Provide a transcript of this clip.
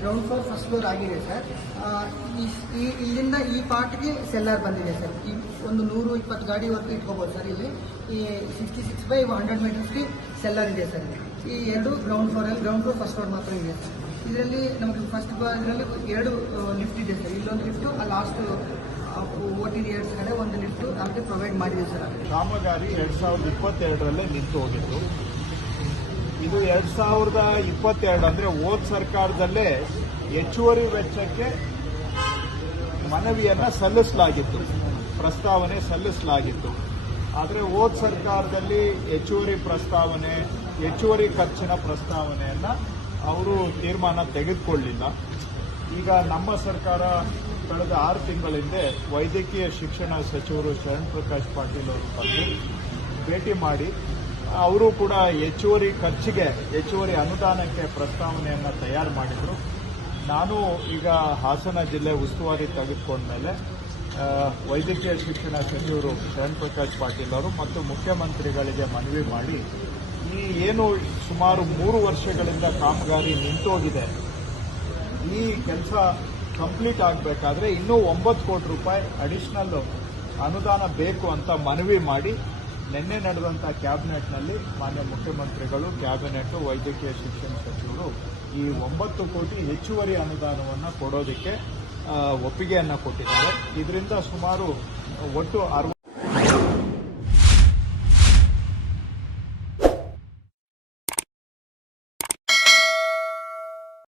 Ground floor first floor ಆಗಿದೆ sir. ಈ- ಇಲ್ಲಿಂದ ಈ ಪಾರ್ಟ್ಗೆ ಸೆಲ್ಲರ್ ಬಂದಿದೆ ಸರ್. ಈ ಒಂದು ನೂರು ಇಪ್ಪತ್ತು ಗಾಡಿವರೆಗೂ ಇಟ್ಕೋಬೋದು ಸರ್ ಇಲ್ಲಿ. ಈ ಸಿಕ್ಸ್ಟಿ ಸಿಕ್ಸ್ ಬೈ ಹಂಡ್ರೆಡ್ ಮೀಟರ್ಸ್ಗೆ ಸೆಲ್ಲರ್ ಇದೆ ಸರ್. ಈ ಎರಡು ಗ್ರೌಂಡ್ ಫ್ಲೋರಲ್ಲಿ ಗ್ರೌಂಡ್ ಫ್ಲೋರ್ ಫಸ್ಟ್ ಫ್ಲೋರ್ ಮಾತ್ರ ಇದೆ ಇದರಲ್ಲಿ ನಮಗೆ ಫಸ್ಟ್ ಇದರಲ್ಲಿ ಎರಡು ಲಿಫ್ಟ್ ಇದೆ ಸರ್. ಇಲ್ಲೊಂದು ಲಿಫ್ಟ್ ಆ ಲಾಸ್ಟ್ ಓ ಟಿ ಕಡೆ ಒಂದು ಲಿಫ್ಟು ನಮಗೆ ಪ್ರೊವೈಡ್ ಮಾಡಿದೆ ಸರ್. ಕಾಮಗಾರಿ ಎರಡು ಸಾವಿರದ ಇಪ್ಪತ್ತೆರಡರಲ್ಲೇ ನಿಂತು ಹೋಗಿತ್ತು ಇದು ಎರಡ್ ಸಾವಿರದ ಇಪ್ಪತ್ತೆರಡು ಅಂದ್ರೆ ಓದ್ ಸರ್ಕಾರದಲ್ಲೇ ಹೆಚ್ಚುವರಿ ವೆಚ್ಚಕ್ಕೆ ಮನವಿಯನ್ನ ಸಲ್ಲಿಸಲಾಗಿತ್ತು. ಪ್ರಸ್ತಾವನೆ ಸಲ್ಲಿಸಲಾಗಿತ್ತು. ಆದರೆ ಓದ್ ಸರ್ಕಾರದಲ್ಲಿ ಹೆಚ್ಚುವರಿ ಪ್ರಸ್ತಾವನೆ, ಹೆಚ್ಚುವರಿ ಖರ್ಚಿನ ಪ್ರಸ್ತಾವನೆಯನ್ನ ಅವರು ತೀರ್ಮಾನ ತೆಗೆದುಕೊಳ್ಳಿಲ್ಲ. ಈಗ ನಮ್ಮ ಸರ್ಕಾರ ಕಳೆದ ಆರು ತಿಂಗಳ ಹಿಂದೆ ವೈದ್ಯಕೀಯ ಶಿಕ್ಷಣ ಸಚಿವರು ಶರಣ್ ಪ್ರಕಾಶ್ ಪಾಟೀಲ್ ಅವರು ಬಂದು ಭೇಟಿ ಮಾಡಿ ಅವರು ಕೂಡ ಹೆಚ್ಚುವರಿ ಖರ್ಚಿಗೆ, ಹೆಚ್ಚುವರಿ ಅನುದಾನಕ್ಕೆ ಪ್ರಸ್ತಾವನೆಯನ್ನು ತಯಾರು ಮಾಡಿದರು. ನಾನು ಈಗ ಹಾಸನ ಜಿಲ್ಲೆ ಉಸ್ತುವಾರಿ ತೆಗೆದುಕೊಂಡ್ಮೇಲೆ ವೈದ್ಯಕೀಯ ಶಿಕ್ಷಣ ಸಚಿವರು ಶರಣ್ ಪ್ರಕಾಶ್ ಪಾಟೀಲ್ ಅವರು ಮತ್ತು ಮುಖ್ಯಮಂತ್ರಿಗಳಿಗೆ ಮನವಿ ಮಾಡಿ, ಈ ಏನು ಸುಮಾರು ಮೂರು ವರ್ಷಗಳಿಂದ ಕಾಮಗಾರಿ ನಿಂತೋಗಿದೆ, ಈ ಕೆಲಸ ಕಂಪ್ಲೀಟ್ ಆಗಬೇಕಾದ್ರೆ ಇನ್ನೂ ಒಂಬತ್ತು ಕೋಟಿ ರೂಪಾಯಿ ಅಡಿಷನಲ್ ಅನುದಾನ ಬೇಕು ಅಂತ ಮನವಿ ಮಾಡಿ ನಿನ್ನೆ ನಡೆದಂಥ ಕ್ಯಾಬಿನೆಟ್ನಲ್ಲಿ ಮಾನ್ಯ ಮುಖ್ಯಮಂತ್ರಿಗಳು, ಕ್ಯಾಬಿನೆಟ್, ವೈದ್ಯಕೀಯ ಶಿಕ್ಷಣ ಸಚಿವರು ಈ ಒಂಬತ್ತು ಕೋಟಿ ಹೆಚ್ಚುವರಿ ಅನುದಾನವನ್ನು ಕೊಡೋದಕ್ಕೆ ಒಪ್ಪಿಗೆಯನ್ನು ಕೊಟ್ಟಿದ್ದಾರೆ. ಇದರಿಂದ ಸುಮಾರು ಒಟ್ಟು ಅರವತ್ತು